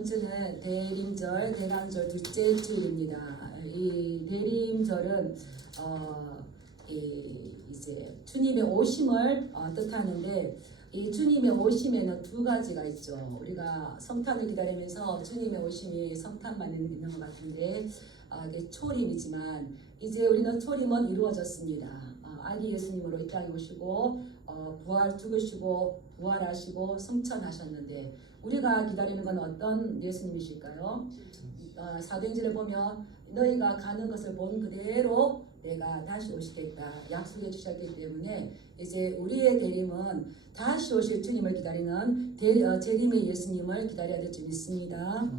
이번 주는 대림절, 대강절 둘째 주일입니다. 이 대림절은 이제 주님의 오심을 뜻하는데 이 주님의 오심에는 두 가지가 있죠. 우리가 성탄을 기다리면서 주님의 오심이 성탄만 있는 것 같은데 이게 초림이지만 이제 우리는 초림은 이루어졌습니다. 아기 예수님으로 이 땅에 오시고 죽으시고 부활하시고 승천하셨는데 우리가 기다리는 건 어떤 예수님이실까요? 사도행전에 보면 너희가 가는 것을 본 그대로 내가 다시 오시겠다 약속해 주셨기 때문에 이제 우리의 대림은 다시 오실 주님을 기다리는 재림의 예수님을 기다려야 될 줄 믿습니다.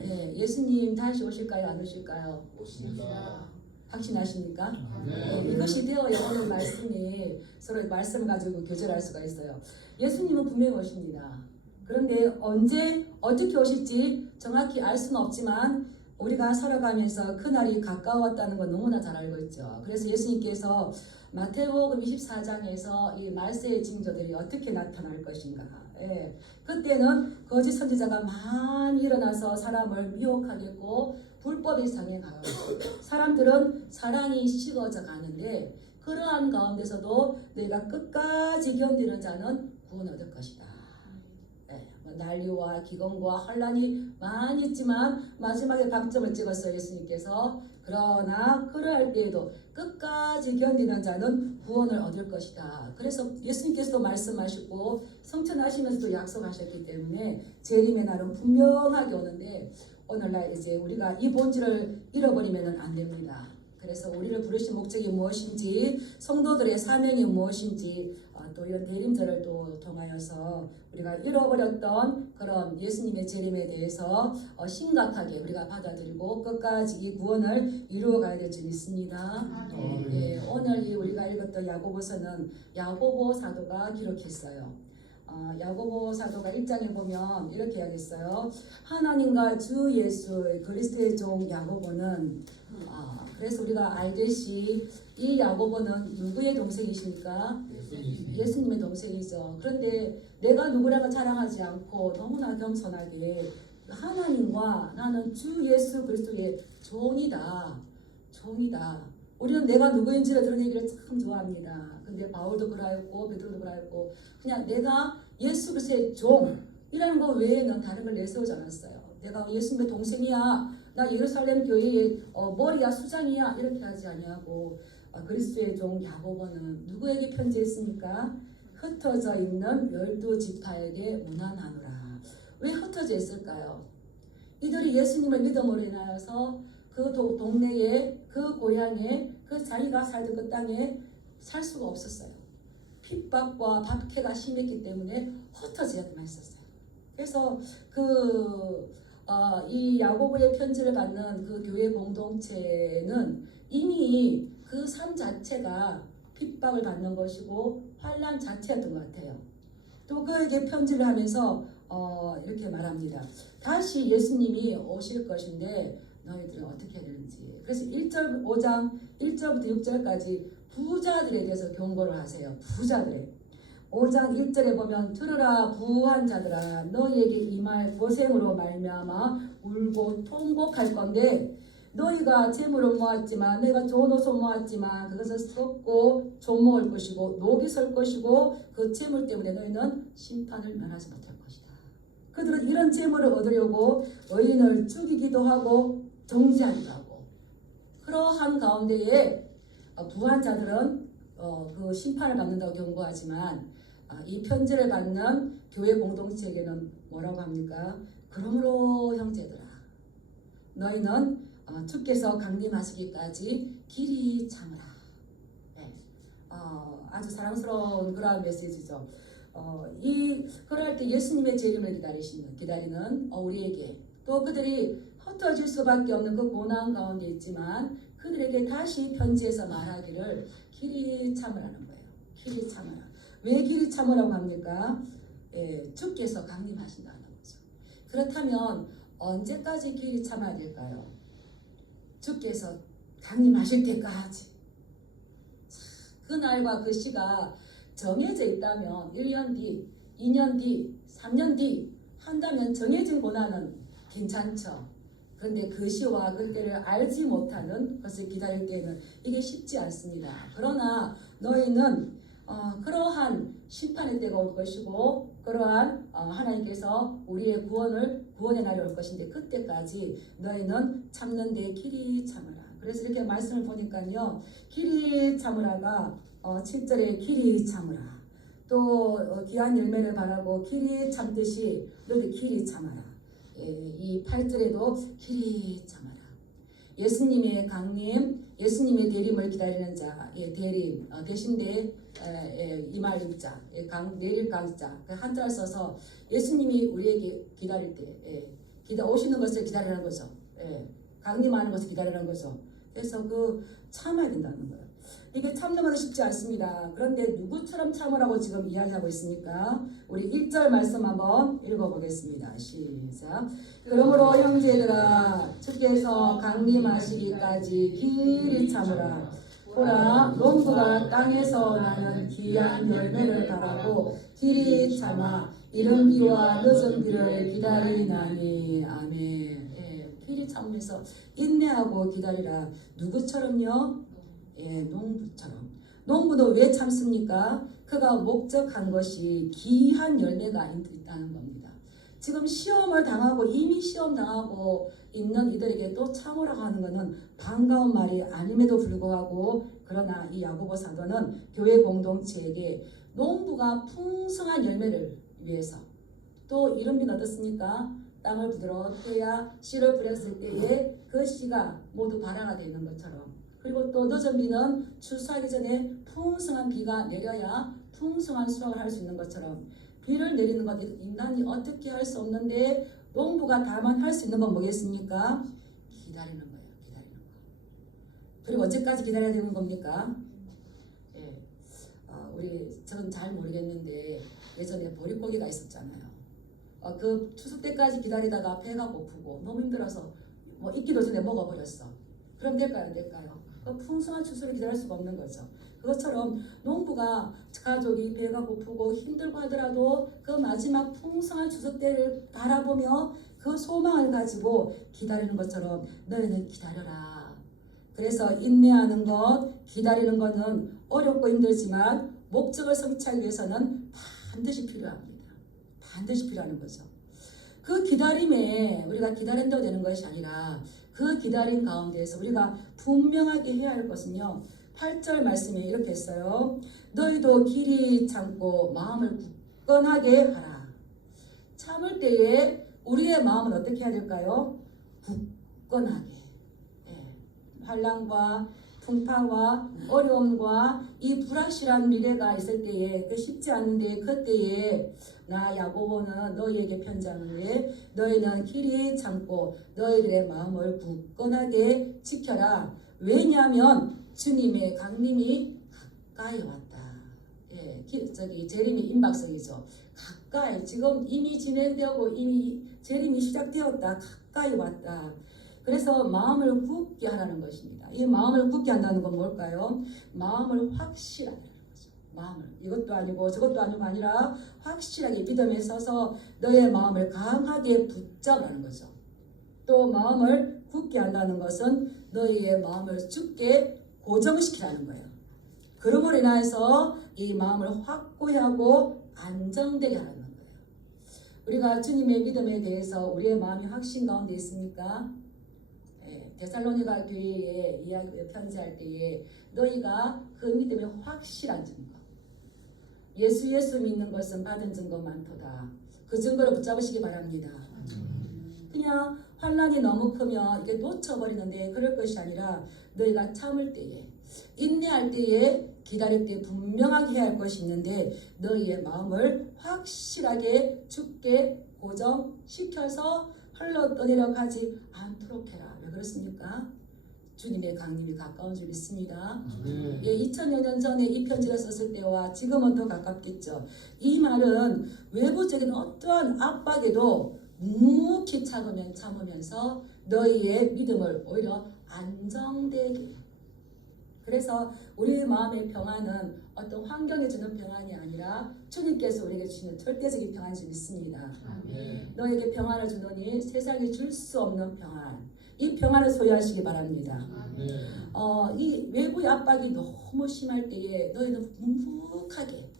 네, 예수님 다시 오실까요? 안 오실까요? 오십니다. 확신하십니까? 네, 이것이 되어야 오늘 말씀이 서로 말씀 가지고 교절할 수가 있어요. 예수님은 분명히 오십니다. 그런데 언제 어떻게 오실지 정확히 알 수는 없지만 우리가 살아가면서 그날이 가까웠다는 건 너무나 잘 알고 있죠. 그래서 예수님께서 마태복음 24장에서 이 말세의 징조들이 어떻게 나타날 것인가. 그때는 거짓 선지자가 많이 일어나서 사람을 미혹하겠고 불법이 상행하고 사람들은 사랑이 식어져 가는데 그러한 가운데서도 내가 끝까지 견디는 자는 구원 얻을 것이다. 난리와 기근과 혼란이 많이 있지만 마지막에 방점을 찍었어요. 예수님께서. 그러나 그러할 때에도 끝까지 견디는 자는 구원을 얻을 것이다. 그래서 예수님께서도 말씀하시고 성천하시면서도 약속하셨기 때문에 재림의 날은 분명하게 오는데 오늘날 이제 우리가 이 본질을 잃어버리면 안 됩니다. 그래서 우리를 부르신 목적이 무엇인지 성도들의 사명이 무엇인지 또 이런 대림절을 또 통하여서 우리가 잃어버렸던 그런 예수님의 재림에 대해서 심각하게 우리가 받아들이고 끝까지 이 구원을 이루어가야 될 줄 믿습니다. 오늘 우리가 읽었던 야고보서는 야고보 사도가 기록했어요. 야고보 사도가 1장에 보면 이렇게 이야기했어요. 하나님과 주 예수 그리스도의 종 야고보는 그래서 우리가 알듯이 이 야고보는 누구의 동생이십니까? 예수님의 동생이죠. 그런데 내가 누구라고 자랑하지 않고 너무나 겸손하게 하나님과 나는 주 예수 그리스도의 종이다. 우리는 내가 누구인지를 드러내기를 참 좋아합니다. 근데 바울도 그러했고 베드로도 그러했고 그냥 내가 예수 그리스도의 종이라는 것 외에는 다른 걸 내세우지 않았어요. 내가 예수님의 동생이야. 나 예루살렘 교회의 머리야 수장이야 이렇게 하지 아니하고 그리스도의 종 야고보는 누구에게 편지했습니까? 흩어져 있는 12지파에게 문안하노라. 왜 흩어져 있을까요? 이들이 예수님을 믿음으로 인하여서 그 동네에 그 고향에 그 자기가 살던 그 땅에 살 수가 없었어요. 핍박과 박해가 심했기 때문에 흩어져야만 했었어요. 그래서 이 야고보의 편지를 받는 그 교회 공동체는 이미 그 삶 자체가 핍박을 받는 것이고 환난 자체였던 것 같아요. 또 그에게 편지를 하면서 이렇게 말합니다. 다시 예수님이 오실 것인데 너희들은 어떻게 해야 되는지. 그래서 5장 1절부터 6절까지 부자들에 대해서 경고를 하세요. 부자들에. 5장 1절에 보면 들으라 부한 자들아 너희에게 임할 고생으로 말미암아 울고 통곡할 건데 너희가 재물을 모았지만 내가 좋은 옷을 모았지만 그것을 썩고 좀먹을 것이고 녹이 설 것이고 그 재물 때문에 너희는 심판을 면하지 못할 것이다. 그들은 이런 재물을 얻으려고 의인을 죽이기도 하고 정죄하기도 하고 그러한 가운데에 부한 자들은 그 심판을 받는다고 경고하지만 이 편지를 받는 교회 공동체에게는 뭐라고 합니까? 그러므로 형제들아 너희는 주께서 강림하시기까지 길이 참으라. 아주 사랑스러운 그런 메시지죠. 그럴 때 예수님의 재림을 기다리는 우리에게 또 그들이 흩어질 수밖에 없는 그 고난 가운데 있지만 그들에게 다시 편지에서 말하기를 길이 참으라는 거예요. 길이 참으라. 왜 길이 참으라고 합니까? 주께서 강림하신다는 거죠. 그렇다면 언제까지 길이 참아야 될까요? 주께서 강림하실 때까지. 그 날과 그 시가 정해져 있다면 1년 뒤, 2년 뒤, 3년 뒤 한다면 정해진 고난은 괜찮죠. 그런데 그 시와 그때를 알지 못하는 것을 기다릴 때에는 이게 쉽지 않습니다. 그러나 너희는 그러한 심판의 때가 올 것이고 그러한 하나님께서 우리의 구원의 날이 올 것인데 그때까지 너희는 참는 데 길이 참으라. 그래서 이렇게 말씀을 보니까요. 길이 참으라가 7절에 길이 참으라. 또 귀한 열매를 바라고 길이 참듯이 너희도 길이 참아라. 이 8절에도 길이 참아라. 예수님의 강림, 예수님의 대림을 기다리는 자의 대림, 대신대 이말 자, 내릴 강자, 한자를 써서 예수님이 우리에게 기다릴 때, 오시는 것을 기다리는 거죠. 강림하는 것을 기다리는 거죠. 그래서 참아야 된다는 거예요. 이게 참는 것은 쉽지 않습니다. 그런데 누구처럼 참으라고 지금 이야기하고 있습니까? 우리 1절 말씀 한번 읽어보겠습니다. 시작. 그러므로 형제들아 주께서 강림하시기까지 길이 참으라. 보라 농부가 땅에서 나는 귀한 열매를 바라고 길이 참아 이른 비와 늦은 비를 기다리나니. 아멘. 길이 참으면서 인내하고 기다리라. 누구처럼요? 농부처럼. 농부도 왜 참습니까? 그가 목적한 것이 귀한 열매가 있다는 겁니다. 지금 시험을 당하고 이미 시험 당하고 있는 이들에게 또 참으라고 하는 것은 반가운 말이 아님에도 불구하고 그러나 이 야고보 사도는 교회 공동체에게 농부가 풍성한 열매를 위해서 또 이런 비는 어떻습니까? 땅을 부드럽게 해야 씨를 뿌렸을 때에 그 씨가 모두 발화가 되는 것처럼 그리고 또 늦은 비는 추수하기 전에 풍성한 비가 내려야 풍성한 수확을 할 수 있는 것처럼 비를 내리는 것 인간이 어떻게 할 수 없는데 농부가 다만 할 수 있는 건 뭐겠습니까? 기다리는 거예요. 기다리는 거. 그리고 언제까지 기다려야 되는 겁니까? 저는 잘 모르겠는데 예전에 보릿고기가 있었잖아요. 그 추석 때까지 기다리다가 배가 고프고 너무 힘들어서 익기도 전에 먹어버렸어. 그럼 될까요? 안 될까요? 풍성한 추수를 기다릴 수가 없는 거죠. 그것처럼 농부가 가족이 배가 고프고 힘들고 하더라도 그 마지막 풍성한 추수 때를 바라보며 그 소망을 가지고 기다리는 것처럼 너희는 기다려라. 그래서 인내하는 것, 기다리는 것은 어렵고 힘들지만 목적을 성취하기 위해서는 반드시 필요합니다. 반드시 필요한 거죠. 그 기다림에 우리가 기다린다고 되는 것이 아니라 그 기다림 가운데에서 우리가 분명하게 해야 할 것은요. 8절 말씀에 이렇게 했어요. 너희도 길이 참고 마음을 굳건하게 하라. 참을 때에 우리의 마음은 어떻게 해야 될까요? 굳건하게. 환난과 풍파와 어려움과 이 불확실한 미래가 있을 때에 쉽지 않은데 그때에 나 야고보는 너희에게 편지하는데 너희는 길이 참고 너희들의 마음을 굳건하게 지켜라. 왜냐하면 주님의 강림이 가까이 왔다. 재림이 임박성이죠. 가까이 지금 이미 진행되고 이미 재림이 시작되었다. 가까이 왔다. 그래서 마음을 굳게 하라는 것입니다. 이 마음을 굳게 한다는 건 뭘까요? 마음을 확실하게 하는 거죠. 마음을 이것도 아니고 저것도 아니고 아니라 확실하게 믿음에 서서 너의 마음을 강하게 붙잡으라는 거죠. 또 마음을 굳게 한다는 것은 너희의 마음을 굳게 고정시키라는 거예요. 그러므로 인해서 이 마음을 확고히 하고 안정되게 하는 거예요. 우리가 주님의 믿음에 대해서 우리의 마음이 확신 가운데 있습니까? 데살로니가 교회에 편지할 때에 너희가 그 믿음의 확실한 증거 예수 믿는 것은 받은 증거 많도다. 그 증거를 붙잡으시기 바랍니다. 그냥 환난이 너무 크면 이게 놓쳐버리는데 그럴 것이 아니라 너희가 참을 때에 인내할 때에 기다릴 때 분명하게 해야 할 것이 있는데 너희의 마음을 확실하게 굳게 고정시켜서 흘러떠내려 가지 않도록 해라. 왜 그렇습니까? 주님의 강림이 가까운 줄 믿습니다. 2000여 년 전에 이 편지를 썼을 때와 지금은 더 가깝겠죠. 이 말은 외부적인 어떠한 압박에도 묵묵히 참으면서 너희의 믿음을 오히려 안정되게 그래서 우리 마음의 평안은 어떤 환경이 주는 평안이 아니라 주님께서 우리에게 주시는 절대적인 평안이 좀 있습니다. 너에게 평안을 주노니 세상이 줄 수 없는 평안. 이 평안을 소유하시기 바랍니다. 이 외부의 압박이 너무 심할 때에 너희는 묵묵하게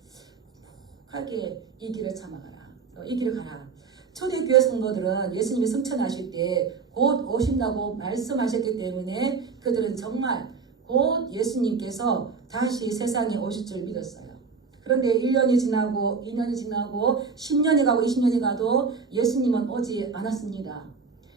이 길을 참아가라. 이 길을 가라. 초대교회 성도들은 예수님이 승천하실 때 곧 오신다고 말씀하셨기 때문에 그들은 정말 곧 예수님께서 다시 세상에 오실 줄 믿었어요. 그런데 1년이 지나고 2년이 지나고 10년이 가고 20년이 가도 예수님은 오지 않았습니다.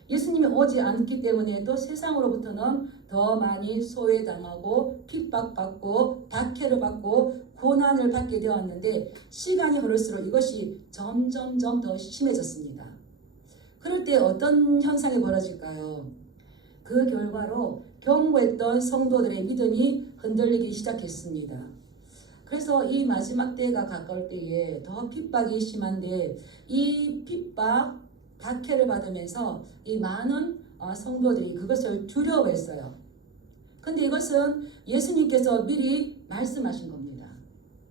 예수님이 오지 않기 때문에 또 세상으로부터는 더 많이 소외당하고 핍박받고 박해를 받고 고난을 받게 되었는데 시간이 흐를수록 이것이 점점점 더 심해졌습니다. 그럴 때 어떤 현상이 벌어질까요? 그 결과로 경고했던 성도들의 믿음이 흔들리기 시작했습니다. 그래서 이 마지막 때가 가까울 때에 더 핍박이 심한데 이 핍박, 박해를 받으면서 이 많은 성도들이 그것을 두려워했어요. 근데 이것은 예수님께서 미리 말씀하신 겁니다.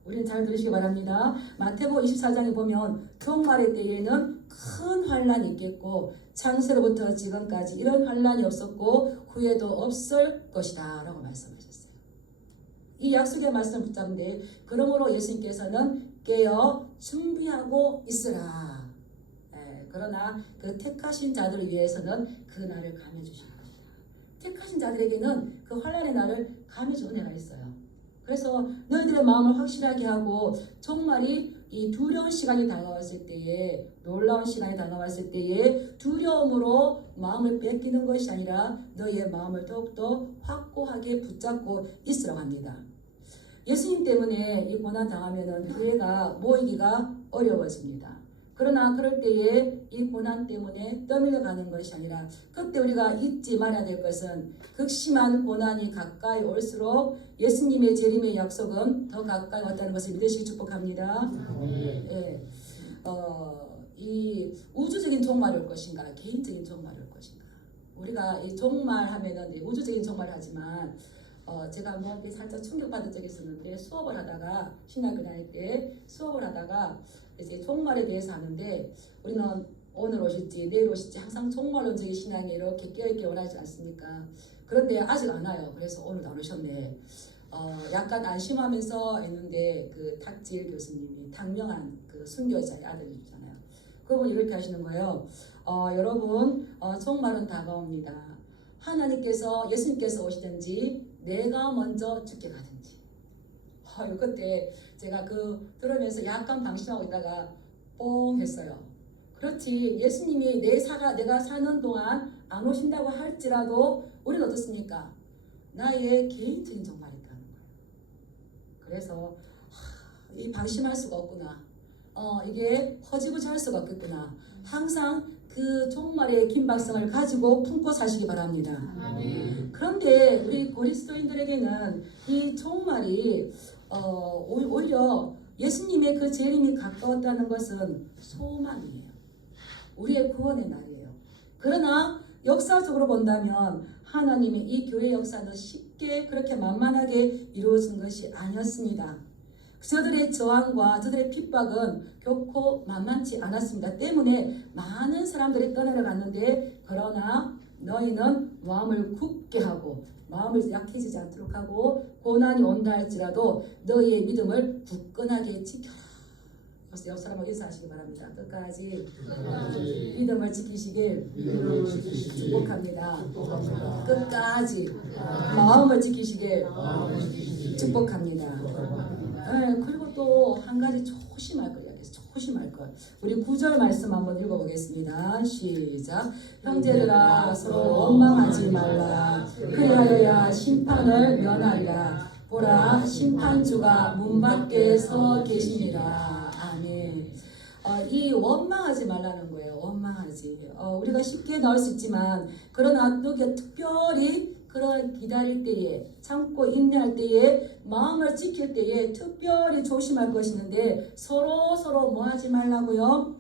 우리는 잘 들으시기 바랍니다. 마태복음 24장에 보면 종말의 때에는 큰 환란이 있겠고 창세로부터 지금까지 이런 환란이 없었고 후에도 없을 것이다 라고 말씀하셨어요. 이 약속의 말씀을 붙잡는데 그러므로 예수님께서는 깨어 준비하고 있으라. 그러나 그 택하신 자들을 위해서는 그 날을 감해 주실 것이다. 택하신 자들에게는 그 환란의 날을 감해 줄 은혜가 있어요. 그래서 너희들의 마음을 확실하게 하고 종말이 이 두려운 시간이 다가왔을 때에 놀라운 시간이 다가왔을 때에 두려움으로 마음을 뺏기는 것이 아니라 너희의 마음을 더욱더 확고하게 붙잡고 있으라고 합니다. 예수님 때문에 이 고난 당하면은 교회가 모이기가 어려워집니다. 그러나 그럴 때에 이 고난 때문에 떠밀려 가는 것이 아니라 그때 우리가 잊지 말아야 될 것은 극심한 고난이 가까이 올수록 예수님의 재림의 약속은 더 가까이 왔다는 것을 믿으시기 축복합니다. 예. 이 우주적인 종말이 올 것인가 개인적인 종말이 올 것인가. 우리가 이 종말 하면은 우주적인 종말 하지만 제가 뭐 살짝 충격받은 적이 있었는데 수업을 하다가 신학교 다닐 때 수업을 하다가 이제 종말에 대해서 하는데 우리는 오늘 오실지 내일 오실지 항상 종말론적인 신앙이 이렇게 깨어있게 원하지 않습니까? 그런데 아직 안 와요. 그래서 오늘도 안 오셨네. 약간 안심하면서 했는데 그 탁질 교수님이 당명한 그 순교자의 아들이잖아요. 그분 이렇게 하시는 거예요. 여러분 종말은 다가옵니다. 하나님께서 예수님께서 오시든지 내가 먼저 죽게 가든지. 그때 제가 그 들으면서 약간 방심하고 있다가 뽕 했어요. 그렇지 예수님이 내가 사는 동안 안 오신다고 할지라도 우리는 어떻습니까? 나의 개인적인 종말이 있다는 거예요. 그래서 이 방심할 수가 없구나. 이게 허지부지할 수가 없겠구나. 항상 그 종말의 긴박성을 가지고 품고 사시기 바랍니다. 그런데 우리 그리스도인들에게는 이 종말이 오히려 예수님의 그 재림이 가까웠다는 것은 소망이에요. 우리의 구원의 날이에요. 그러나 역사적으로 본다면 하나님의 이 교회 역사는 쉽게 그렇게 만만하게 이루어진 것이 아니었습니다. 저들의 저항과 저들의 핍박은 결코 만만치 않았습니다. 때문에 많은 사람들이 떠나려갔는데 그러나 너희는 마음을 굳게 하고 마음을 약해지지 않도록 하고 고난이 온다 할지라도 너희의 믿음을 굳건하게 지켜라. 그래서 옆 사람하고 인사하시기 바랍니다. 끝까지 믿음을 지키시길 축복합니다. 끝까지 마음을 지키시길 축복합니다. 그리고 또 한 가지 조심할 거 이야기해서 조심할 것. 우리 9절 말씀 한번 읽어보겠습니다. 시작. 형제들아 서로 원망하지 말라. 그리하여야 심판을 면하리라. 보라 심판주가 문 밖에 서 계시니라. 아멘. 이 원망하지 말라는 거예요. 원망하지. 우리가 쉽게 나올 수 있지만 그러나 또 특별히 그런 기다릴 때에 참고 인내할 때에 마음을 지킬 때에 특별히 조심할 것이 있는데 서로 뭐 하지 말라고요?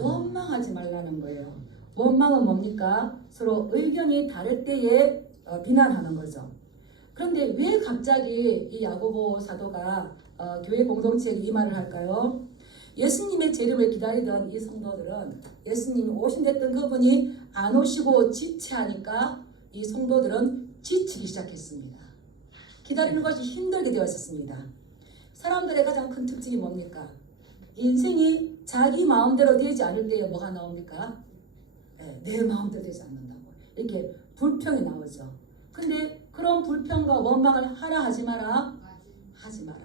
원망하지 말라는 거예요. 원망은 뭡니까? 서로 의견이 다를 때에 비난하는 거죠. 그런데 왜 갑자기 이 야고보 사도가 교회 공동체에 이 말을 할까요? 예수님의 재림을 기다리던 이 성도들은 예수님이 오신댔던 그분이 안 오시고 지체하니까 이 성도들은 지치기 시작했습니다. 기다리는 것이 힘들게 되었었습니다. 사람들의 가장 큰 특징이 뭡니까? 인생이 자기 마음대로 되지 않을 때에 뭐가 나옵니까? 내 마음대로 되지 않는다고 이렇게 불평이 나오죠. 근데 그런 불평과 원망을 하라 하지 마라? 하지 마라.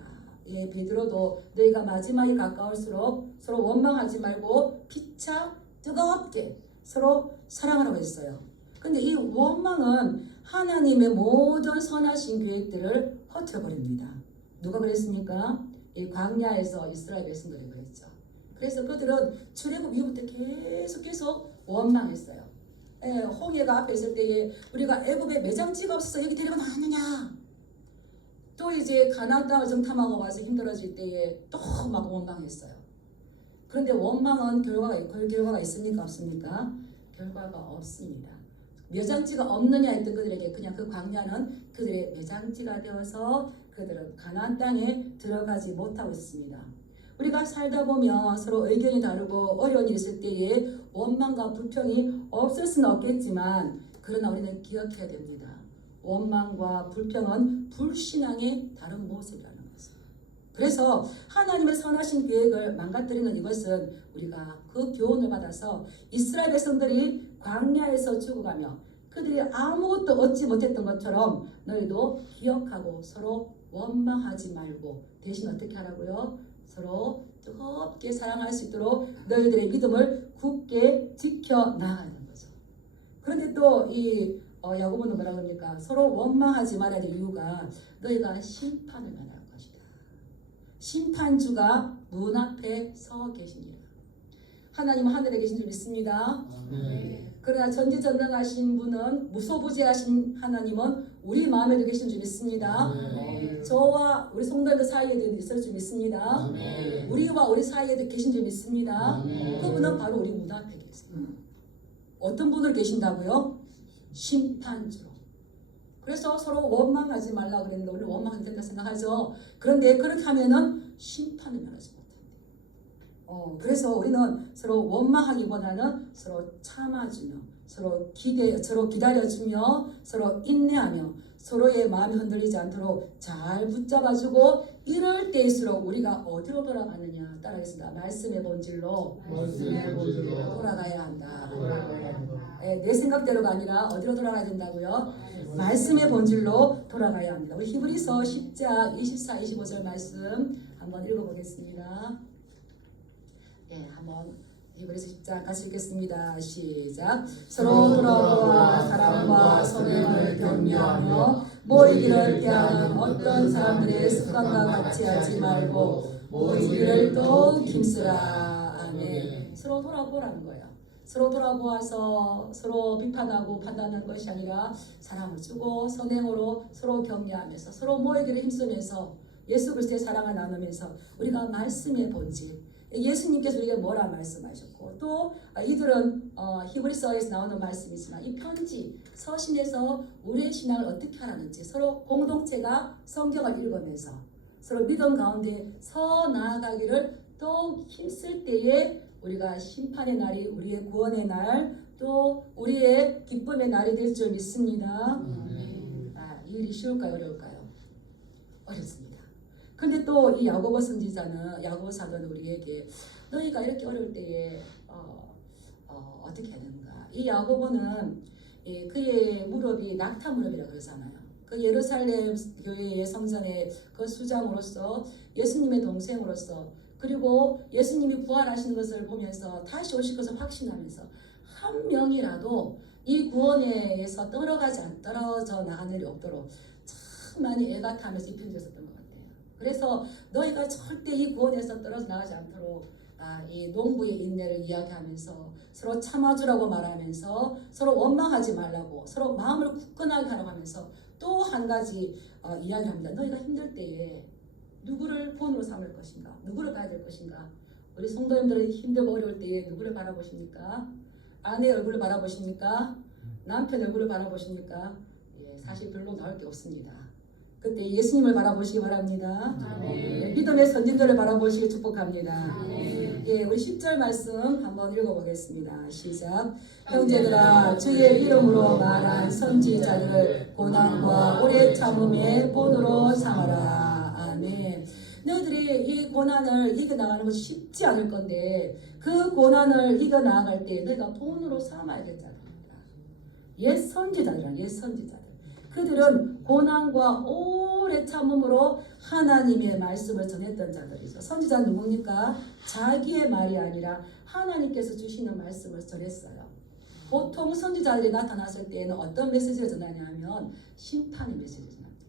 예, 베드로도 너희가 마지막이 가까울수록 서로 원망하지 말고 피차 뜨겁게 서로 사랑하라고 했어요. 근데 이 원망은 하나님의 모든 선하신 계획들을 허트려버립니다. 누가 그랬습니까? 이 광야에서 이스라엘 백성들이 그랬죠. 그래서 그들은 출애굽 이후부터 계속 원망했어요. 홍해가 앞에 있을 때에 우리가 애굽에 매장지가 없어서 여기 데리고 나왔느냐. 또 이제 가나안 땅을 정탐하고 와서 힘들어질 때에 또 막 원망했어요. 그런데 원망은 결과가 있습니까? 없습니까? 결과가 없습니다. 매장지가 없느냐 했던 그들에게 그냥 그 광야는 그들의 매장지가 되어서 그들은 가나안 땅에 들어가지 못하고 있습니다. 우리가 살다 보면 서로 의견이 다르고 어려운 일이 있을 때에 원망과 불평이 없을 수는 없겠지만 그러나 우리는 기억해야 됩니다. 원망과 불평은 불신앙의 다른 모습이라는 것을. 그래서 하나님의 선하신 계획을 망가뜨리는 이것은 우리가 그 교훈을 받아서 이스라엘 백성들이 광야에서 죽어가며 그들이 아무것도 얻지 못했던 것처럼 너희도 기억하고 서로 원망하지 말고 대신 어떻게 하라고요? 서로 뜨겁게 사랑할 수 있도록 너희들의 믿음을 굳게 지켜나가는 거죠. 그런데 또 이 야고보는 뭐라 그럽니까? 서로 원망하지 말아야 될 이유가 너희가 심판을 면할 것이다. 심판주가 문 앞에 서 계시니라. 하나님은 하늘에 계신 줄 믿습니다. 그러나 전지전능하신 분은 무소부재하신 하나님은 우리 마음에도 계신 줄 믿습니다. 저와 우리 성도들 사이에도 있을 줄 믿습니다. 우리와 우리 사이에도 계신 줄 믿습니다. 그분은 바로 우리 문 앞에 계세요. 어떤 분으로 계신다고요? 심판주로. 그래서 서로 원망하지 말라 그랬는데 우리는 원망해도 된다 생각하죠. 그런데 그렇게 하면은 심판을 면하지 못합니다. 그래서 우리는 서로 원망하기보다는 서로 참아주며 서로 기다려주며 서로 인내하며 서로의 마음이 흔들리지 않도록 잘 붙잡아주고 이럴 때일수록 우리가 어디로 돌아가느냐 따라하겠습니다. 말씀의 본질로 돌아가야 한다. 내 생각대로가 아니라 어디로 돌아가야 된다고요? 말씀의 본질로 돌아가야 합니다. 우리 히브리서 10장 24, 25절 말씀 한번 읽어보겠습니다. 한번 히브리서 10장 같이 읽겠습니다. 시작. 서로 돌아와 사랑과 선행을 격려하며 모이기를 깨하는 어떤 사람들의 습관과 같이 하지 말고 모이기를 더욱 힘쓰라. 아멘. 서로 돌아보라는 거예요. 서로 돌아보아서 서로 비판하고 판단하는 것이 아니라 사랑을 주고 선행으로 서로 격려하면서 서로 모이기를 힘쓰면서 예수 그리스도의 사랑을 나누면서 우리가 말씀의 본질 예수님께서 우리에게 뭐라 말씀하셨고 또 이들은 히브리서에서 나오는 말씀이지만 이 편지 서신에서 우리의 신앙을 어떻게 하라는지 서로 공동체가 성경을 읽으면서 서로 믿음 가운데 서 나아가기를 더욱 힘쓸 때에 우리가 심판의 날이 우리의 구원의 날 또 우리의 기쁨의 날이 될 줄 믿습니다. 이 일이 쉬울까요? 어려울까요? 어렵습니다. 근데 또 이 야고보 선지자는 야고보 사도는 우리에게 너희가 이렇게 어려울 때에 어떻게 해야 되는가? 이 야고보는 그의 무릎이 낙타 무릎이라고 그러잖아요. 그 예루살렘 교회의 성전의 그 수장으로서 예수님의 동생으로서 그리고 예수님이 부활하시는 것을 보면서 다시 오실 것을 확신하면서 한 명이라도 이 구원에서 떨어져 나가는 일이 없도록 참 많이 애가 타면서 이 편지를 썼던 것 같아요. 그래서 너희가 절대 이 구원에서 떨어져 나가지 않도록 이 농부의 인내를 이야기하면서 서로 참아주라고 말하면서 서로 원망하지 말라고 서로 마음을 굳건하게 하라고 하면서 또 한 가지 이야기를 합니다. 너희가 힘들 때에 누구를 본으로 삼을 것인가? 누구를 봐야 될 것인가? 우리 성도님들은 힘들고 어려울 때에 누구를 바라보십니까? 아내 얼굴을 바라보십니까? 남편 얼굴을 바라보십니까? 사실 별로 나올 게 없습니다. 그때 예수님을 바라보시기 바랍니다. 아멘. 믿음의 선진들을 바라보시기 축복합니다. 아멘. 예, 우리 10절 말씀 한번 읽어보겠습니다. 시작. 형제들아 주의 이름으로 말한 선지자들을 고난과 오래 참음의 본으로 삼아라. 아멘. 너희들이 이 고난을 이겨나가는 것이 쉽지 않을 건데 그 고난을 이겨나갈 때 너희가 본으로 삼아야겠다. 옛 선지자들은 옛 선지자들. 그들은 고난과 오래 참음으로 하나님의 말씀을 전했던 자들이죠. 선지자는 누굽니까? 자기의 말이 아니라 하나님께서 주시는 말씀을 전했어요. 보통 선지자들이 나타났을 때에는 어떤 메시지를 전하냐 하면 심판의 메시지를 전합니다.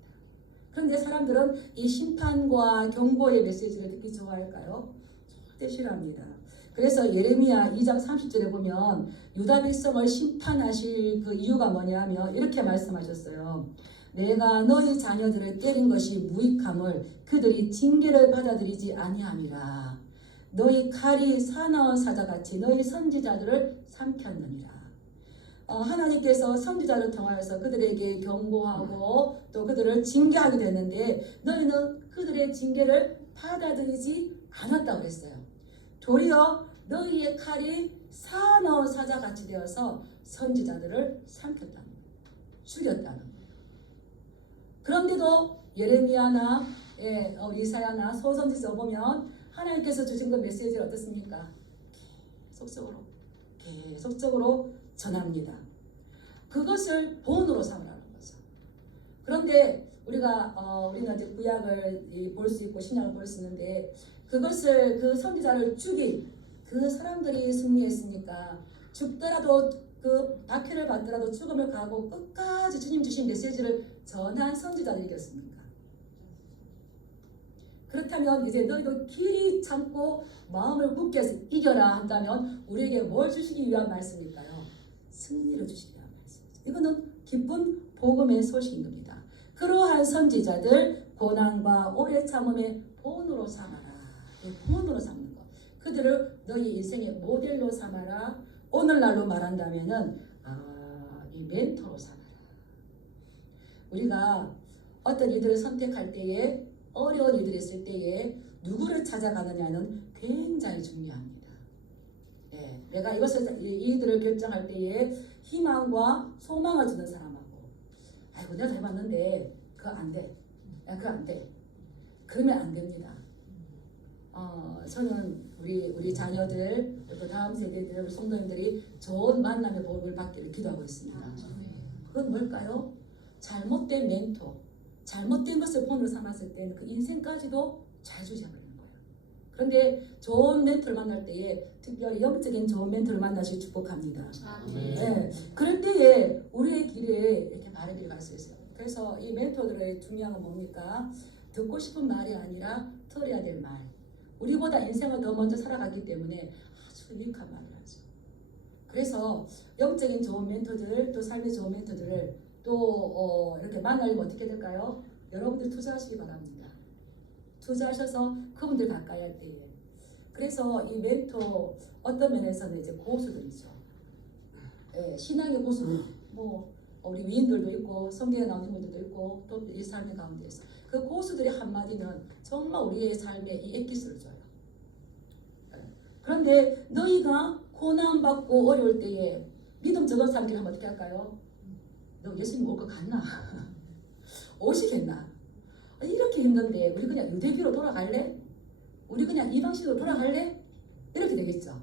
그런데 사람들은 이 심판과 경고의 메시지를 듣기 좋아할까요? 절대 싫어합니다. 그래서 예레미야 2장 30절에 보면 유다 백성을 심판하실 그 이유가 뭐냐면 이렇게 말씀하셨어요. 내가 너희 자녀들을 때린 것이 무익함을 그들이 징계를 받아들이지 아니함이라. 너희 칼이 사나운 사자같이 너희 선지자들을 삼켰느니라. 하나님께서 선지자를 통하여서 그들에게 경고하고 또 그들을 징계하게 됐는데 너희는 그들의 징계를 받아들이지 않았다고 그랬어요. 도리어 너희의 칼이 사나운 사자같이 되어서 선지자들을 삼켰다는 거예요. 죽였다는 거예요. 그런데도 예레미야나 이사야나 소선지서 보면 하나님께서 주신 그 메시지를 어떻습니까? 계속적으로 전합니다. 그것을 본으로 삼으라는 거죠. 그런데 우리는 이제 구약을 볼 수 있고 신약을 볼 수 있는데 그것을 그 선지자를 죽인 그 사람들이 승리했으니까 죽더라도 그 박해를 받더라도 죽음을 가고 끝까지 주님 주신 메시지를 전한 선지자들이 이겼습니까? 그렇다면 이제 너희도 길이 참고 마음을 굳게 해서 이겨라 한다면 우리에게 뭘 주시기 위한 말씀일까요? 승리를 주시기 위한 말씀이죠. 이거는 기쁜 복음의 소식인 겁니다. 그러한 선지자들 고난과 오래 참음의 본으로 삼아라. 본으로 삼는 것. 그들을 너희 인생의 모델로 삼아라. 오늘날로 말한다면은 이 멘토로 삼아라. 우리가 어떤 일들을 선택할 때에 어려운 일들이 있을 때에 누구를 찾아가느냐는 굉장히 중요합니다. 내가 이 일들을 결정할 때에 희망과 소망을 주는 사람하고 아이고 내가 해봤는데 그거 안 돼. 그거 안 돼. 그러면 안 됩니다. 저는 우리 자녀들 또 다음 세대들 우리 성도님들이 좋은 만남의 복을 받기를 기도하고 있습니다. 그건 뭘까요? 잘못된 멘토, 잘못된 것을 본으로 삼았을 때는 그 인생까지도 좌지우지해버리는 거예요. 그런데 좋은 멘토를 만날 때에 특별히 영적인 좋은 멘토를 만나시길 축복합니다. 네. 그럴 때에 우리의 길에 이렇게 바른 길을 갈 수 있어요. 그래서 이 멘토들의 중요한 건 뭡니까? 듣고 싶은 말이 아니라 들어야 될 말. 우리보다 인생을 더 먼저 살아가기 때문에 아주 유익한 말을 하죠. 그래서 영적인 좋은 멘토들 또 삶의 좋은 멘토들을 또 이렇게 만나려면 어떻게 될까요? 여러분들 투자하시기 바랍니다. 투자하셔서 그분들 가까이 할 때에. 그래서 이 멘토 어떤 면에서는 이제 고수들이죠. 신앙의 고수들. 우리 위인들도 있고 성경에 나오는 분들도 있고 또 이 삶의 가운데에서 그 고수들의 한마디는 정말 우리의 삶에 이 엑기스를 줘요. 그런데 너희가 고난받고 어려울 때에 믿음 적은 사람들이 하면 어떻게 할까요? 너 예수님 올 것 같나? 오시겠나? 이렇게 힘든데 우리 그냥 유대교로 돌아갈래? 우리 그냥 이 방식으로 돌아갈래? 이렇게 되겠죠.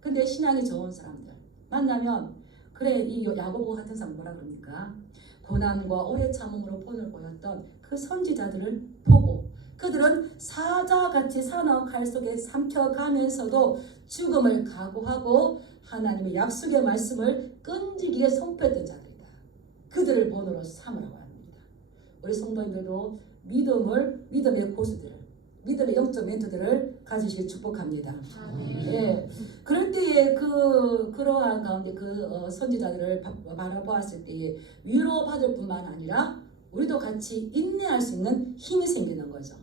근데 신앙이 좋은 사람들 만나면 그래 이 야고보 같은 사람 뭐라 그럽니까? 고난과 오래 참음으로 본을 보였던 그 선지자들을 보고 그들은 사자같이 사나운 칼 속에 삼켜가면서도 죽음을 각오하고 하나님의 약속의 말씀을 끈질기게 선포했던 자들이다. 그들을 본으로 삼으라고 합니다. 우리 성도님들도 믿음의 고수들을 믿음의 영적 멘토들을 가지시길 축복합니다. 그럴 때에 그러한 가운데 선지자들을 바라보았을 때에 위로받을 뿐만 아니라 우리도 같이 인내할 수 있는 힘이 생기는 거죠.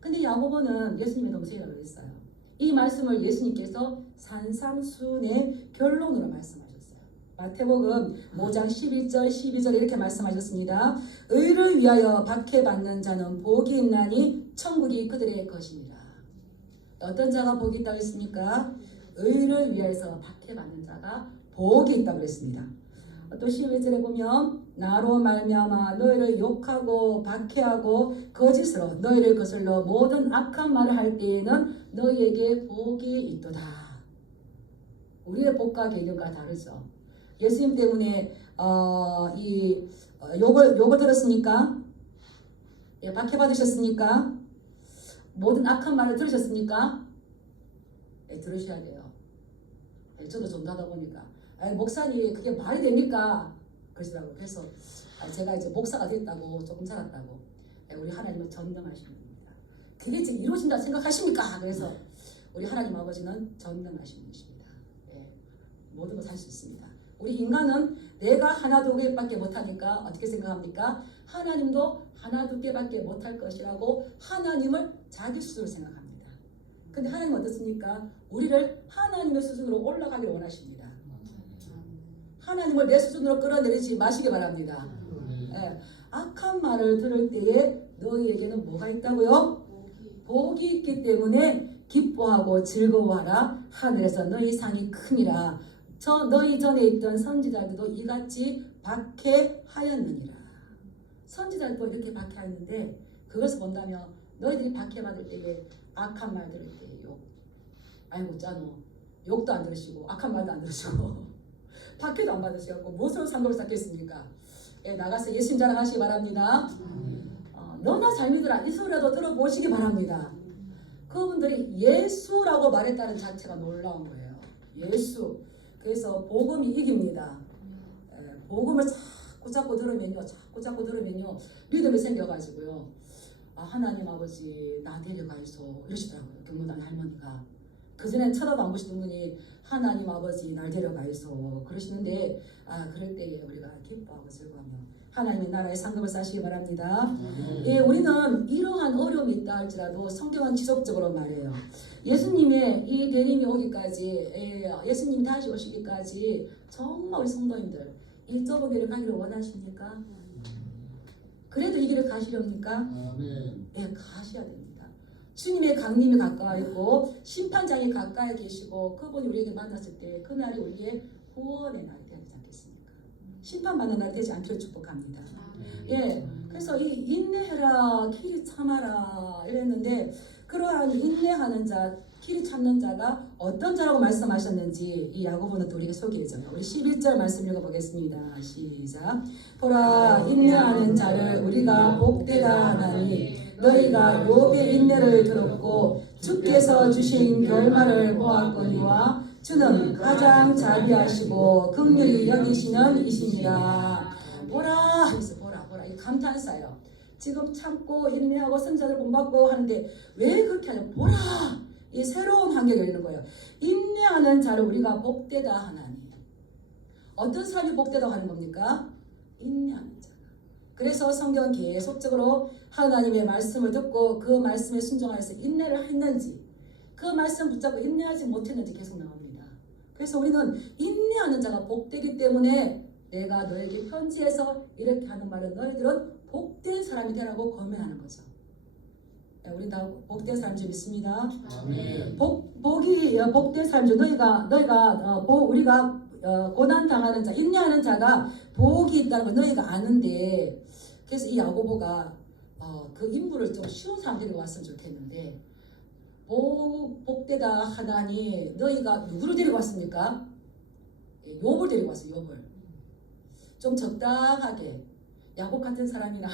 근데 야고보는 예수님의 동생이라고 그랬어요. 이 말씀을 예수님께서 산상수훈의 결론으로 말씀하셨어요. 마태복음 5장 11절 12절 이렇게 말씀하셨습니다. 의를 위하여 박해받는 자는 복이 있나니 천국이 그들의 것입니다. 어떤 자가 복이 있다고 했습니까? 의를 위해서 박해받는 자가 복이 있다고 했습니다. 또 11절에 보면 나로 말미암아 너희를 욕하고 박해하고 거짓으로 너희를 거슬러 모든 악한 말을 할 때에는 너희에게 복이 있도다. 우리의 복과 개념과 다르죠. 예수님 때문에 욕을 들었습니까? 예, 박해받으셨습니까? 모든 악한 말을 들으셨습니까? 예, 들으셔야 돼요. 예, 저도 전도하다 보니까 목사님 그게 말이 됩니까? 그러시더라고요. 그래서 제가 이제 목사가 됐다고 조금 자랐다고. 예, 우리 하나님은 전능하신 분입니다. 그게 지금 이루어진다 생각하십니까? 그래서 우리 하나님 아버지는 전능하신 분이십니다. 예, 모든 걸 할 수 있습니다. 우리 인간은 내가 하나 두 개밖에 못하니까 어떻게 생각합니까? 하나님도 하나 두 개밖에 못할 것이라고 하나님을 자기 수준으로 생각합니다. 근데 하나님은 어떻습니까? 우리를 하나님의 수준으로 올라가길 원하십니다. 하나님을 내 수준으로 끌어내리지 마시기 바랍니다. 예, 악한 말을 들을 때에 너희에게는 뭐가 있다고요? 복이 있기 때문에 기뻐하고 즐거워하라. 하늘에서 너희 상이 크니라. 너희 전에 있던 선지자들도 이같이 박해하였느니라. 선지자들도 이렇게 박해하였는데 그것을 본다면 너희들이 박해받을 때에 악한 말 들을 때 욕. 아이고 짜노. 욕도 안 들으시고 악한 말도 안 들으시고 박해도 안 받으시고 무엇으로 상급을 쌓겠습니까? 예, 나가서 예수님 자랑하시기 바랍니다. 너나 잘 믿으라. 이 소리라도 들어보시기 바랍니다. 그분들이 예수라고 말했다는 자체가 놀라운 거예요. 예수. 그래서 복음이 이깁니다. 예, 복음을 자꾸 들으면요 믿음이 생겨가지고요. 하나님 아버지 나 데려가이소 이러시더라고요. 경로당 할머니가. 그전엔 쳐다도 안 보시던 분이 하나님 아버지 날 데려가이소 그러시는데 그럴 때에 우리가 기뻐하고 즐거워하며 하나님의 나라의 상급을 쌓으시기 바랍니다. 예, 우리는 이러한 어려움이 있다 할지라도 성경은 지속적으로 말해요. 예수님의 이 대림이 오기까지 예수님이 다시 오시기까지 정말 우리 성도님들 이 좁은 길을 가기를 원하십니까? 그래도 이 길을 가시렵니까? 아멘. 예, 가셔야 됩니다. 주님의 강림이 가까이 있고 심판장이 가까이 계시고 그분이 우리에게 만났을 때 그날이 우리의 구원의 날이 되지 않겠습니까? 심판받는 날이 되지 않기를 축복합니다. 예, 그래서 이 인내해라 길이 참아라 이랬는데 그러한 인내하는 자 길이 참는 자가 어떤 자라고 말씀하셨는지 이 야고보는 또 우리에게 소개해줘요. 우리 11절 말씀 읽어보겠습니다. 시작. 보라 인내하는 자를 우리가 복되다 하나니 너희가 욥의 인내를 들었고 주께서 주신 결말을 보았거니와 주는 가장 자비하시고 긍휼히 여기시는 이십니다. 보라 보라 이 감탄사예요. 지금 참고 인내하고 선자들 본받고 하는데 왜 그렇게 하냐. 보라 이 새로운 환경이 열리는 거예요. 인내하는 자를 우리가 복되다 하나니. 어떤 사람이 복되다고 하는 겁니까? 인내하는 자가. 그래서 성경은 계속적으로 하나님의 말씀을 듣고 그 말씀에 순종하여서 인내를 했는지 그 말씀 붙잡고 인내하지 못했는지 계속 나옵니다. 그래서 우리는 인내하는 자가 복되기 때문에 내가 너에게 편지해서 이렇게 하는 말은 너희들은 복된 사람이 되라고 권면하는 거죠. 우리 다 복된 사람 줄 믿습니다. 아멘. 복된 사람 줄 우리가 고난 당하는 자, 인내하는 자가 복이 있다는 걸 너희가 아는데 그래서 이 야고보가 그 인물을 좀 쉬운 사람 데리고 왔으면 좋겠는데 복되다 하다니 너희가 누구를 데리고 왔습니까? 욥을 데리고 왔어요. 욥을 좀 적당하게 야곱 같은 사람이나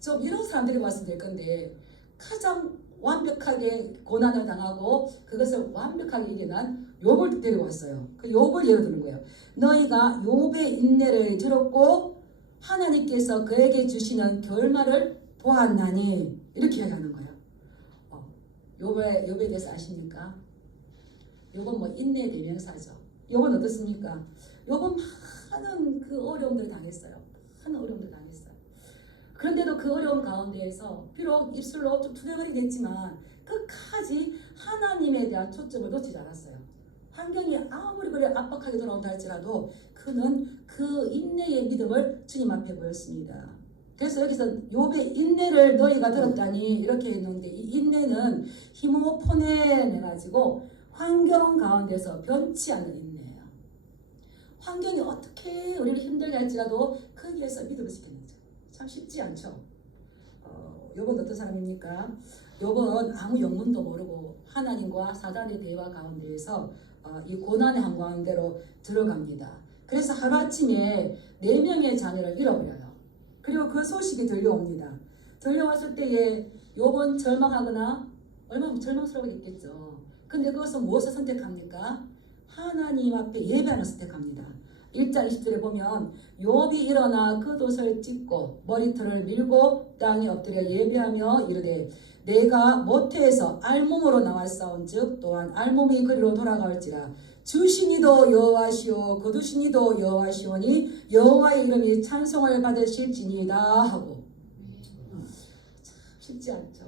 좀 이런 사람들이 왔으면 될 건데 가장 완벽하게 고난을 당하고 그것을 완벽하게 이겨난 욥을 데리고 왔어요. 그 욥을 예로 드는 거예요. 너희가 욥의 인내를 들었고 하나님께서 그에게 주시는 결말을 보았나니 이렇게 이야기하는 거예요. 욥에 대해서 아십니까? 욥은 뭐 인내의 대명사죠. 욥은 어떻습니까? 욥은 많은 그 어려움들을 당했어요. 많은 어려움들을 당했어요. 그런데도 그 어려움 가운데에서 비록 입술로 좀 투덜거리겠지만 끝까지 하나님에 대한 초점을 놓치지 않았어요. 환경이 아무리 그래 압박하게 돌아온다 할지라도 그는 그 인내의 믿음을 주님 앞에 보였습니다. 그래서 여기서 욥의 인내를 너희가 들었다니 이렇게 했는데, 이 인내는 히모포네가지고 환경 가운데서 변치 않는 인내예요. 환경이 어떻게 우리를 힘들게 할지라도 거기에서 믿음을 지키는 거죠. 참 쉽지 않죠. 욥은 어떤 사람입니까? 욥은 아무 영문도 모르고 하나님과 사단의 대화 가운데에서 이 고난의 한가운데로 들어갑니다. 그래서 하루아침에 4명의 자녀를 잃어버려요. 그리고 그 소식이 들려옵니다. 들려왔을 때에 욥은 절망하거나 얼마나 절망스러웠겠죠. 근데 그것은 무엇을 선택합니까? 하나님 앞에 예배하는 선택합니다. 1장 20절에 보면 욥이 일어나 그 돛을 찢고 머리털을 밀고 땅에 엎드려 예배하며 이르되 내가 모태에서 알몸으로 나왔사온즉 또한 알몸이 그리로 돌아갈지라 주신이도 여호와시오 거두신이도 여호와시오니 여호와의 이름이 찬송을 받으실지니이다 하고. 참 쉽지 않죠.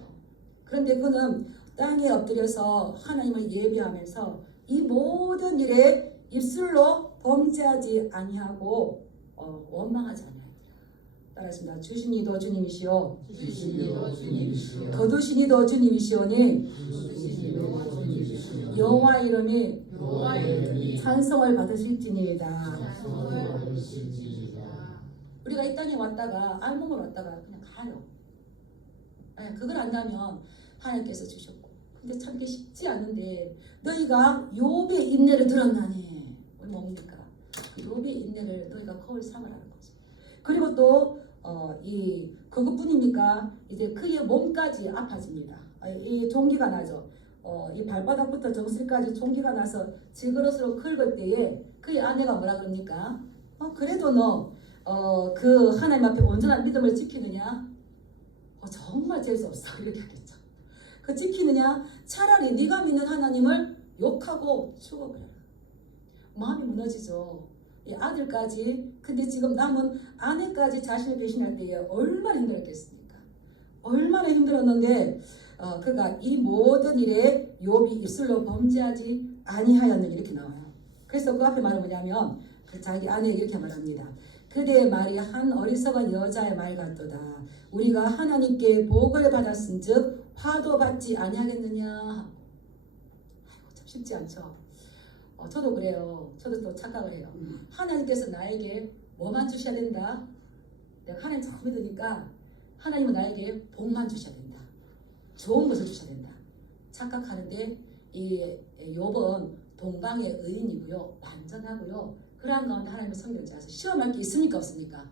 그런데 그는 땅에 엎드려서 하나님을 예배하면서 이 모든 일에 입술로 범죄하지 아니하고 원망하지 아니하니라. 따라하십니다. 주신이도 주님이시오 거두신이도 주님이시오니 여호와의 이름이 찬송을 받으실지니이다. 우리가 이 땅에 왔다가 알몸으로 왔다가 그냥 가요. 그걸 안다면 하나님께서 주셨고, 근데 참 그게 쉽지 않은데 너희가 욥의 인내를 들었나니 뭡니까? 욥의 인내를 너희가 거울 삼으라는 거죠. 그리고 또 그것뿐입니까? 이제 그의 몸까지 아파집니다. 이 종기가 나죠. 이 발바닥부터 정수리까지 종기가 나서 질그릇으로 긁을 때에 그의 아내가 뭐라 그럽니까? 그래도 너 그 하나님 앞에 온전한 믿음을 지키느냐? 정말 재수 없어 이렇게 하겠죠. 그 지키느냐? 차라리 네가 믿는 하나님을 욕하고 죽어버려라. 마음이 무너지죠. 이 아들까지, 근데 지금 남은 아내까지 자신을 배신할 때에 얼마나 힘들었겠습니까? 얼마나 힘들었는데 그가 이 모든 일에 욥이 입술로 범죄하지 아니하였느니 이렇게 나와요. 그래서 그 앞에 말은 뭐냐면 그 자기 아내에게 이렇게 말합니다. 그대의 말이 한 어리석은 여자의 말 같도다. 우리가 하나님께 복을 받았은즉 화도 받지 아니하겠느냐. 아이고 참 쉽지 않죠. 저도 그래요. 저도 또 착각을 해요. 하나님께서 나에게 뭐만 주셔야 된다. 내가 하나님 잘 믿으니까 하나님은 나에게 복만 주셔야 된다. 좋은 것을 주셔야 된다. 착각하는데 이 욥은 동방의 의인이고요. 완전하고요. 그러한 가운데 하나님을 섬기지 않아서 시험할 게 있습니까? 없습니까?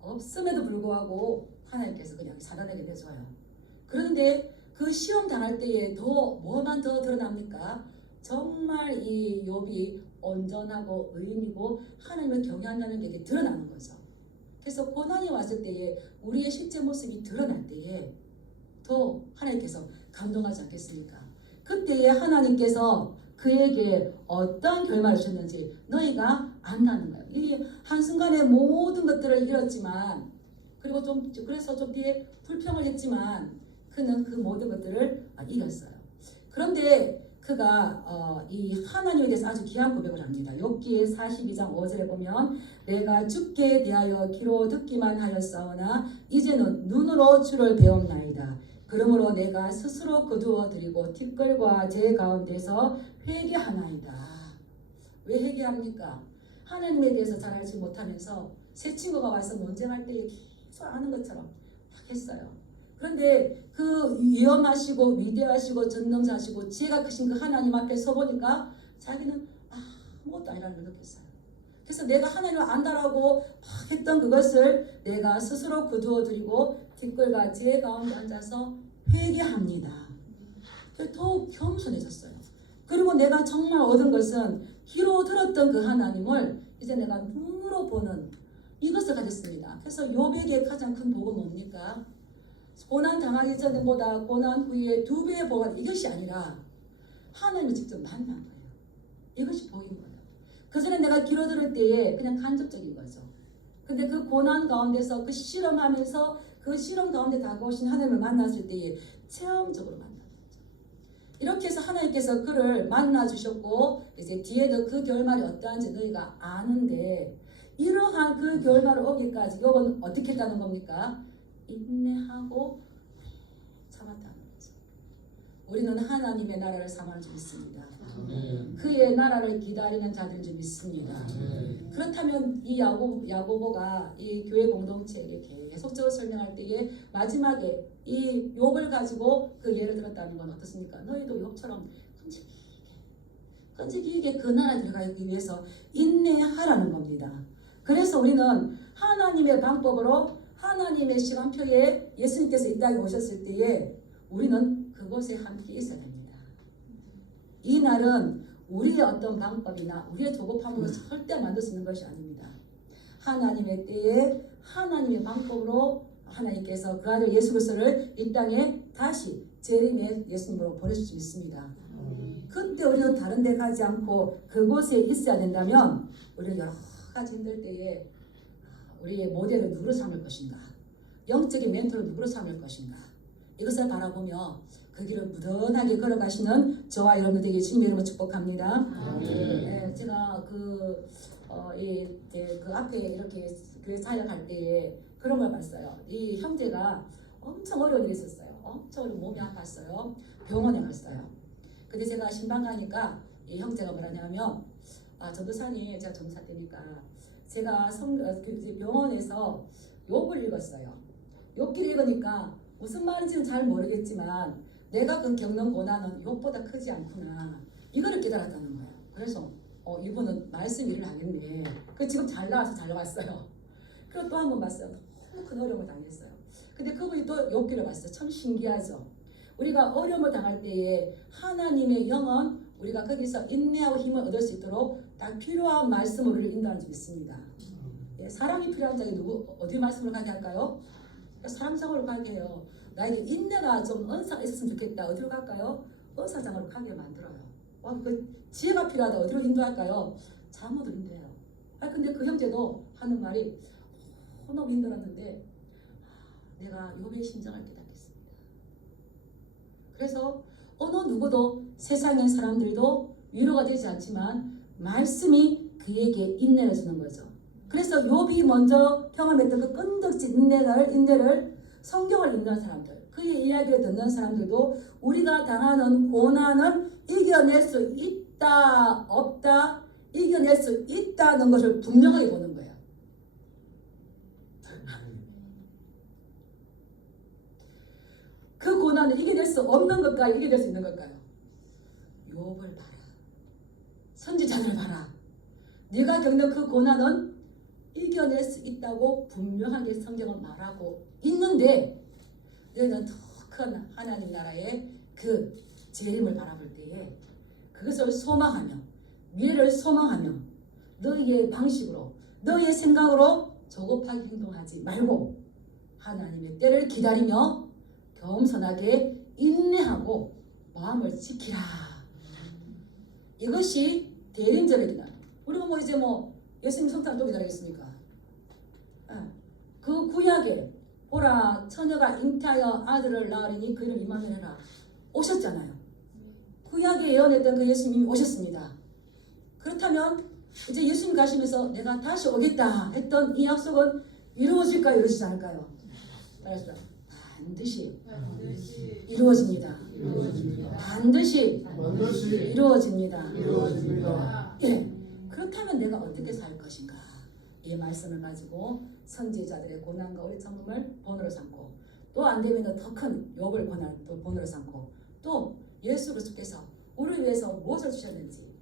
없음에도 불구하고 하나님께서 그냥 사단에게 내줘요. 그런데 그 시험 당할 때에 더 뭐만 더 드러납니까? 정말 이 욥이 온전하고 의인이고 하나님을 경외한다는 게 드러나는 거죠. 그래서 고난이 왔을 때에 우리의 실제 모습이 드러날 때에 더 하나님께서 감동하지 않겠습니까? 그때에 하나님께서 그에게 어떤 결말을 주셨는지 너희가 안다는 거예요. 이 한순간에 모든 것들을 잃었지만, 그리고 그래서 좀 뒤에 불평을 했지만 그는 그 모든 것들을 이겼어요. 그런데 그가 이 하나님에 대해서 아주 귀한 고백을 합니다. 욥기 42장 5절에 보면 내가 주께 대하여 귀로 듣기만 하였사오나 이제는 눈으로 주를 배웠나이다. 그러므로 내가 스스로 거두어 드리고 티끌과 제 가운데서 회개하나이다. 왜 회개합니까? 하나님에 대해서 잘 알지 못하면서 새 친구가 와서 논쟁할 때에 계속 아는 것처럼 막 했어요. 그런데 그 위엄하시고 위대하시고 전능자시고 지혜가 크신 그 하나님 앞에 서보니까 자기는 아무것도 아니라는 걸 느꼈어요. 그래서 내가 하나님을 안다라고 막 했던 그것을 내가 스스로 거두어 드리고 뒷골과 제 가운데 앉아서 회개합니다. 더욱 겸손해졌어요. 그리고 내가 정말 얻은 것은 귀로 들었던 그 하나님을 이제 내가 눈으로 보는 이것을 가졌습니다. 그래서 욥에게 가장 큰 복은 뭡니까? 고난 당하기 전보다 고난 후에 2배의 복은 이것이 아니라 하나님을 직접 만난 거예요. 이것이 복인 거예요. 그전에 내가 귀로 들을 때에 그냥 간접적인 거죠. 근데 그 고난 가운데서 그 실험하면서 그 실험 가운데 다가오신 하나님을 만났을 때에 체험적으로 만난 거죠. 이렇게 해서 하나님께서 그를 만나 주셨고 이제 뒤에도 그 결말이 어떠한지 너희가 아는데 이러한 그 결말을 오기까지 욥은 어떻게 했다는 겁니까? 인내하고 참았다는 거죠. 우리는 하나님의 나라를 사모하는 줄 믿습니다. 그의 나라를 기다리는 자들인 줄 믿습니다. 그렇다면 이 야고보가 이 교회 공동체에 계속적으로 설명할 때에 마지막에 이 욥을 가지고 그 예를 들었다는 건 어떻습니까? 너희도 욥처럼 끈질기게 그 나라에 들어가기 위해서 인내하라는 겁니다. 그래서 우리는 하나님의 방법으로 하나님의 시간표에 예수님께서 이 땅에 오셨을 때에 우리는 그곳에 함께 있어야 됩니다. 이 날은 우리의 어떤 방법이나 우리의 조급함으로 절대 만들 수 있는 것이 아닙니다. 하나님의 때에 하나님의 방법으로 하나님께서 그 아들 예수 그리스도를 이 땅에 다시 재림의 예수님으로 보내실 수 있습니다. 그때 우리는 다른 데 가지 않고 그곳에 있어야 된다면 우리는 여러 가지 힘들 때에 우리의 모델을 누구로 삼을 것인가, 영적인 멘토를 누구로 삼을 것인가, 이것을 바라보며 그 길을 무던하게 걸어가시는 저와 여러분들 되게 주님의 이름으로 축복합니다. 네, 제가 그 앞에 이렇게 교회 사역할 때에 그런 걸 봤어요. 이 형제가 엄청 어려운 일이 있었어요. 엄청 어려운 몸이 아팠어요. 병원에 갔어요. 근데 제가 신방 가니까 이 형제가 뭐라냐면 전도사님, 제가 전도사 때니까 제가 병원에서 욥을 읽었어요. 욥기를 읽으니까 무슨 말인지는 잘 모르겠지만 내가 그 겪는 고난은 욥보다 크지 않구나, 이거를 깨달았다는 거예요. 그래서 이분은 말씀 일을 하겠네. 그 지금 잘 나왔어요. 그리고 또 한 번 봤어요. 너무 큰 어려움을 당했어요. 근데 그분이 또 욥기를 봤어요. 참 신기하죠. 우리가 어려움을 당할 때에 하나님의 영은 우리가 거기서 인내하고 힘을 얻을 수 있도록 딱 필요한 말씀을 우리를 인도하는 줄 믿습니다. 예, 사랑이 필요한 자에게 어디 말씀을 가게 할까요? 사랑장으로 가게 해요. 나에게 인내가 좀 은사가 있었으면 좋겠다. 어디로 갈까요? 은사장으로 가게 만들어요. 그 지혜가 필요하다. 어디로 인도할까요? 잠으로 인도해요. 근데 그 형제도 하는 말이 너무 힘들었는데 내가 욥의 심정을 깨닫겠습니다. 그래서 어느 누구도 세상의 사람들도 위로가 되지 않지만 말씀이 그에게 인내를 주는 거죠. 그래서 욥이 먼저 경험했던 그 끈덕진 인내를 성경을 읽는 사람들, 그의 이야기를 듣는 사람들도 우리가 당하는 고난을 이겨낼 수 있다, 없다, 이겨낼 수 있다는 것을 분명하게 보는 거예요. 그 고난을 이겨낼 수 없는 것과 이겨낼 수 있는 것까요? 욥을 봐라. 선지자들 봐라. 네가 겪는 그 고난은 이겨낼 수 있다고 분명하게 성경은 말하고 있는데 너희는 더 큰 하나님 나라의 그 재림을 바라볼 때에 그것을 소망하며 미래를 소망하며 너희의 방식으로 너희의 생각으로 조급하게 행동하지 말고 하나님의 때를 기다리며 겸손하게 인내하고 마음을 지키라. 이것이 대림절이다. 우리가 예수님 성탄을 또 기다리겠습니까? 그 구약에 보라 처녀가 잉태하여 아들을 낳으리니 그 이름 임마누엘 해라 오셨잖아요. 구약에 예언했던 그 예수님이 오셨습니다. 그렇다면 이제 예수님 가시면서 내가 다시 오겠다 했던 이 약속은 이루어질까요? 이루어지지 않을까요? 따라서 반드시 이루어집니다. 반드시 이루어집니다. 예. 그렇다면 내가 어떻게 살 것인가? 이 말씀을 가지고 선지자들의 고난과 우리 참음을 본으로 삼고 또 안되면 더 큰 욥을 본으로 삼고 또 예수 그리스도께서 우리를 위해서 무엇을 주셨는지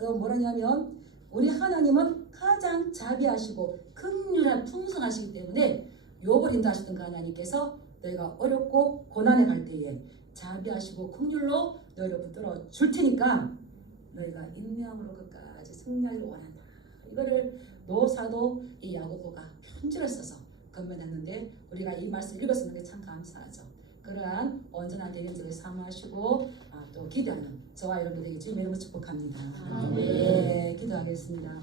뭐라냐면 우리 하나님은 가장 자비하시고 긍휼한 풍성하시기 때문에 욥을 인도하시던 그 하나님께서 너희가 어렵고 고난에 갈 때에 자비하시고 긍휼로 너희를 붙들어 줄 테니까 너희가 인내함으로 끝까지 승리하기를 원한다. 이거를 노사도 이 야고보가 편지를 써서 건면했는데 우리가 이 말씀 읽었는 게 참 감사하죠. 그러한 온전한 대견들을 사모하시고 또 기도하는 저와 여러분들에게 주님의 이름으로 축복합니다. 네, 기도하겠습니다.